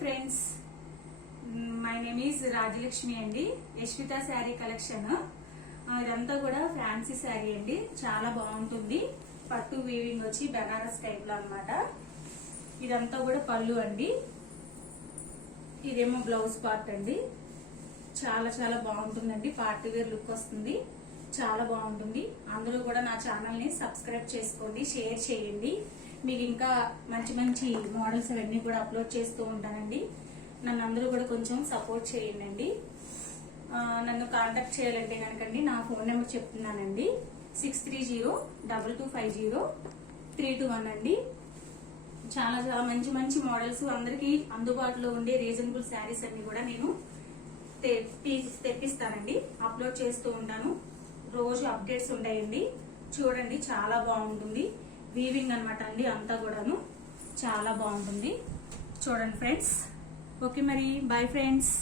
Friends, my name is Rajalakshmi అండి. Yashwitha sari collection. ఇదంతా కూడా ఫ్యాన్సీ శారీ అండి. చాలా బాగుంటుంది. పట్టు వీవింగ్ వచ్చి బెనారస్ టైప్ లో అన్నమాట. ఇదంతా కూడా పళ్ళు అండి. ఇదేమో బ్లౌజ్ పార్ట్ అండి. చాలా చాలా బాగుంటుందండి. పార్టీ వేర్ లుక్ వస్తుంది. చాలా బాగుంటుంది. అందరూ కూడా నా ఛానల్ ని సబ్స్క్రైబ్ చేసుకోండి, షేర్ చేయండి. మీకు ఇంకా మంచి మంచి మోడల్స్ అవన్నీ కూడా అప్లోడ్ చేస్తూ ఉంటానండి. నన్ను అందరూ కూడా కొంచెం సపోర్ట్ చేయండి. నన్ను కాంటాక్ట్ చేయాలంటే కనుకండి నా ఫోన్ నెంబర్ చెప్తున్నానండి. 6302225031 అండి. చాలా చాలా మంచి మంచి మోడల్స్ అందరికి అందుబాటులో ఉండే రీజనబుల్ శారీస్ అన్ని కూడా నేను తెప్పిస్తానండి. అప్లోడ్ చేస్తూ ఉంటాను. రోజు అప్డేట్స్ ఉంటాయండి. చూడండి, చాలా బాగుంటుంది. వీవింగ్ అనమాట అండి. అంతా కూడాను చాలా బాగుంటుంది. చూడండి ఫ్రెండ్స్. ఓకే, మరి బాయ్ ఫ్రెండ్స్.